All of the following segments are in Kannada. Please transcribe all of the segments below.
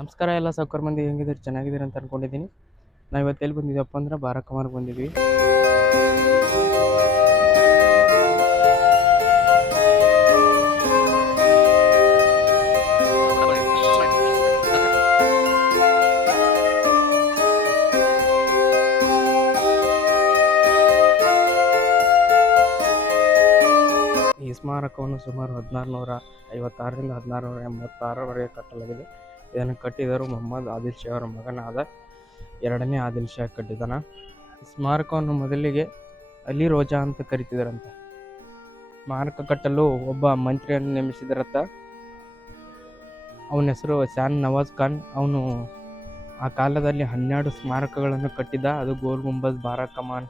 ನಮಸ್ಕಾರ ಎಲ್ಲ ಸಾವ್ಕಾರ ಮಂದಿ ಹೆಂಗಿದ್ದೀರಿ ಚೆನ್ನಾಗಿದ್ದೀರಿ ಅಂತ ಅನ್ಕೊಂಡಿದ್ದೀನಿ. ನಾವು ಇವತ್ತು ಎಲ್ಲಿ ಬಂದಿದ್ದೀವಪ್ಪ ಅಂದ್ರೆ ಬಾರಕಮಾರ್ಗೆ ಬಂದಿದ್ವಿ. ಈ ಸ್ಮಾರಕವನ್ನು ಸುಮಾರು 1656ರಿಂದ 1686ರವರೆಗೆ ಕಟ್ಟಲಾಗಿದೆ. ಇದನ್ನು ಕಟ್ಟಿದರು ಮೊಹಮ್ಮದ್ ಆದಿಲ್ ಶಾ ಅವರ ಮಗನಾದ 2ನೇ ಆದಿಲ್ ಶಾ ಕಟ್ಟಿದನ. ಸ್ಮಾರಕವನ್ನು ಮೊದಲಿಗೆ ಅಲಿ ರೋಜಾ ಅಂತ ಕರಿತಿದ್ರಂತ. ಸ್ಮಾರಕ ಕಟ್ಟಲು ಒಬ್ಬ ಮಂತ್ರಿಯನ್ನು ನೇಮಿಸಿದ್ರತ್ತ. ಅವನ ಹೆಸರು ಶಾನ್ ನವಾಜ್ ಖಾನ್. ಅವನು ಆ ಕಾಲದಲ್ಲಿ 12 ಸ್ಮಾರಕಗಳನ್ನು ಕಟ್ಟಿದ್ದ. ಅದು ಗೋಲ್ ಗುಂಬಜ್, ಬಾರಾ ಕಮಾನ್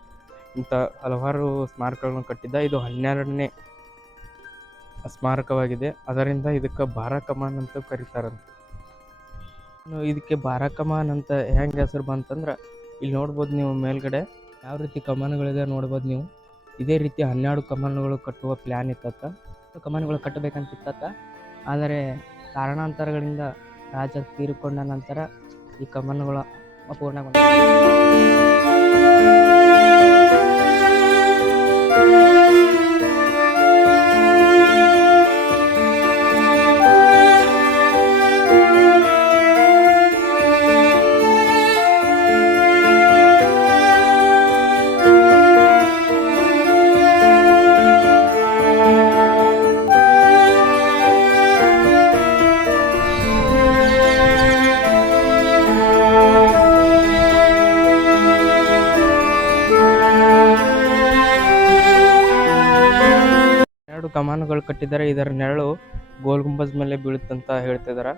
ಇಂಥ ಹಲವಾರು ಸ್ಮಾರಕಗಳನ್ನು ಕಟ್ಟಿದ್ದ. ಇದು 12ನೇ ಸ್ಮಾರಕವಾಗಿದೆ. ಅದರಿಂದ ಇದಕ್ಕೆ ಬಾರಾ ಕಮಾನ್ ಅಂತ ಕರೀತಾರಂತೆ. ಇದಕ್ಕೆ ಬಾರಾ ಕಮಾನ್ ಅಂತ ಹೆಂಗೆ ಹೆಸರು ಬಂತಂದ್ರೆ, ಇಲ್ಲಿ ನೋಡ್ಬೋದು ನೀವು ಮೇಲ್ಗಡೆ ಯಾವ ರೀತಿ ಕಮಾನುಗಳಿದೆ ನೋಡ್ಬೋದು ನೀವು. ಇದೇ ರೀತಿ 12 ಕಮಾನುಗಳು ಕಟ್ಟುವ ಪ್ಲ್ಯಾನ್ ಇತ್ತತ್ತ. ಕಮಾನುಗಳು ಕಟ್ಟಬೇಕಂತಿತ್ತ. ಆದರೆ ಕಾರಣಾಂತರಗಳಿಂದ ರಾಜ ತೀರಿಕೊಂಡ ನಂತರ ಈ ಕಮಾನುಗಳು ಅಪೂರ್ಣಗೊಂಡ. ಕಮಾನುಗಳು ಕಟ್ಟಿದ್ದಾರೆ. ಇದರ ನೆರಳು ಗೋಲ್ ಗುಂಬಜ್ ಮೇಲೆ ಬೀಳುತ್ತಂತ ಹೇಳ್ತಿದಾರ.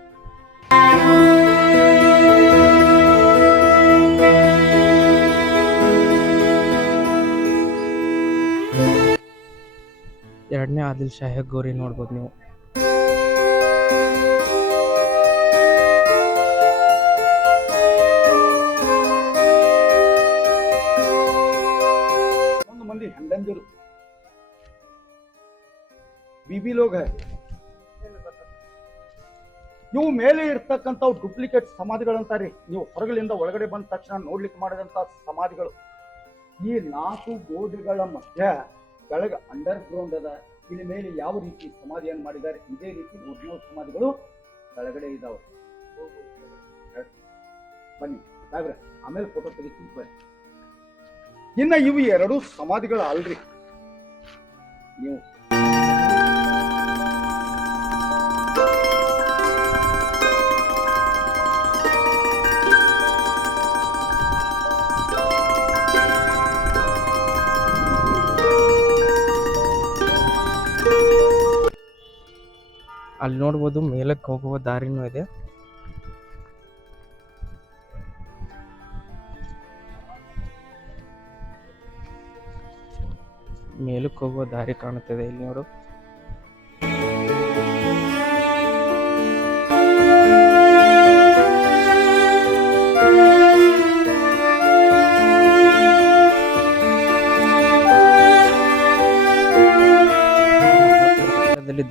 ಎರಡನೇ ಆದಿಲ್ ಶಾ ಗೋರಿ ನೋಡ್ಬೋದು ನೀವು. ಒಂದು ಮಂದಿ ಹೆಂಡಂದಿರು ಬಿಬಿ ಲೋಗ ಇವು ಮೇಲೆ ಇರ್ತಕ್ಕಂಥ ಡೂಪ್ಲಿಕೇಟ್ ಸಮಾಧಿಗಳಂತಾರಿ. ನೀವು ಹೊರಗಲಿಂದ ಒಳಗಡೆ ಬಂದ ತಕ್ಷಣ ನೋಡ್ಲಿಕ್ಕೆ ಮಾಡಿದಂತ ಸಮಾಧಿಗಳು. ಈ 4 ಗೋಡೆಗಳ ಮಧ್ಯ ಕೆಳಗೆ ಅಂಡರ್ ಗ್ರೌಂಡ್ ಅದ. ಇಲ್ಲಿ ಮೇಲೆ ಯಾವ ರೀತಿ ಸಮಾಧಿಯನ್ನು ಮಾಡಿದ್ದಾರೆ, ಇದೇ ರೀತಿ 3 ಸಮಾಧಿಗಳು ಕೆಳಗಡೆ ಇದಾವೆ. ಬನ್ನಿ ಸಾಹೇಬ್ರೆ, ಆಮೇಲೆ ಫೋಟೋ ತೆಗಿತೀನಿ ಬನ್ನಿ. ಇನ್ನ ಇವು 2 ಸಮಾಧಿಗಳು ಅಲ್ರಿ. ನೀವು ಅಲ್ಲಿ ನೋಡ್ಬೋದು ಮೇಲಕ್ಕೆ ಹೋಗುವ ದಾರಿನೂ ಇದೆ. ಮೇಲಕ್ಕೆ ಹೋಗುವ ದಾರಿ ಕಾಣುತ್ತದೆ ಇಲ್ಲಿ ನೋಡು.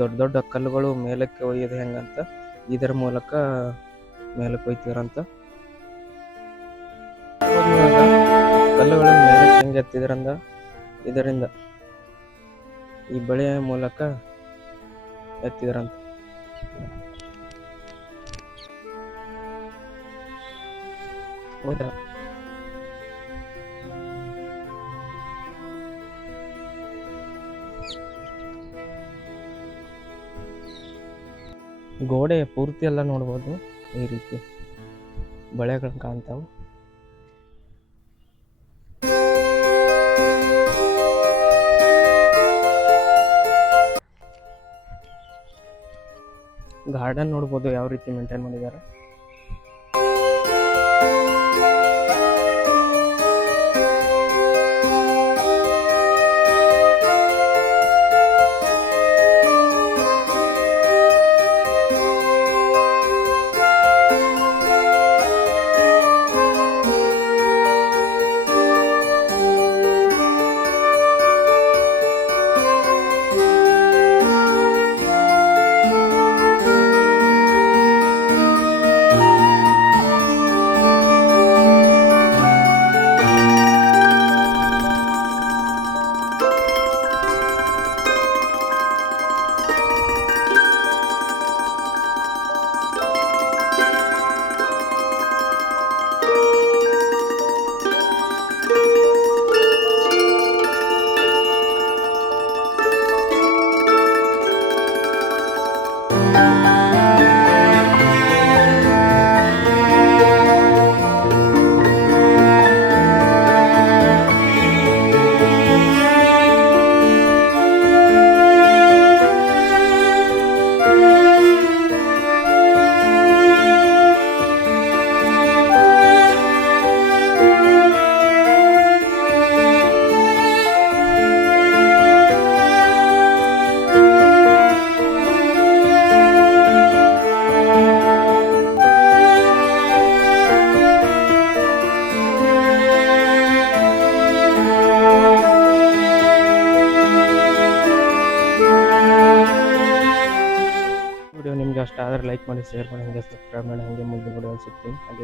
ದೊಡ್ಡ ದೊಡ್ಡ ಕಲ್ಲುಗಳು ಮೇಲಕ್ಕೆ ಒಯ್ಯೋದು ಹೆಂಗಂತ ಇದರ ಮೂಲಕ ಮೇಲಕ್ಕೆ ಒಯ್ತಿದ್ರಂತ. ಕಲ್ಲುಗಳನ್ನು ಮೇಲಕ್ಕೆ ಹೆಂಗೆ ಎತ್ತಿದ್ರಂದ ಇದರಿಂದ ಈ ಬಳೆಯ ಮೂಲಕ ಎತ್ತಿದ್ರಂತ. ಗೋಡೆ ಪೂರ್ತಿ ಎಲ್ಲ ನೋಡ್ಬೋದು. ಈ ರೀತಿ ಬಳೆಗಳು ಕಾಣ್ತಾವೆ. ಗಾರ್ಡನ್ ನೋಡ್ಬೋದು ಯಾವ ರೀತಿ ಮೇಂಟೈನ್ ಮಾಡಿದ್ದಾರೆ. ವಿಡಿಯೋ ನಿಮ್ಗೆ ಅಷ್ಟ ಆದರೆ ಲೈಕ್ ಮಾಡಿ, ಶೇರ್ ಮಾಡಿ, ಹಾಗೆ ಸಬ್ಸ್ಕ್ರೈಬ್ ಮಾಡಿ, ಹಾಗೆ ಮುಂದೆ ವಿಡಿಯೋ ಸಿಗ್ತೀನಿ ಹಾಗೆ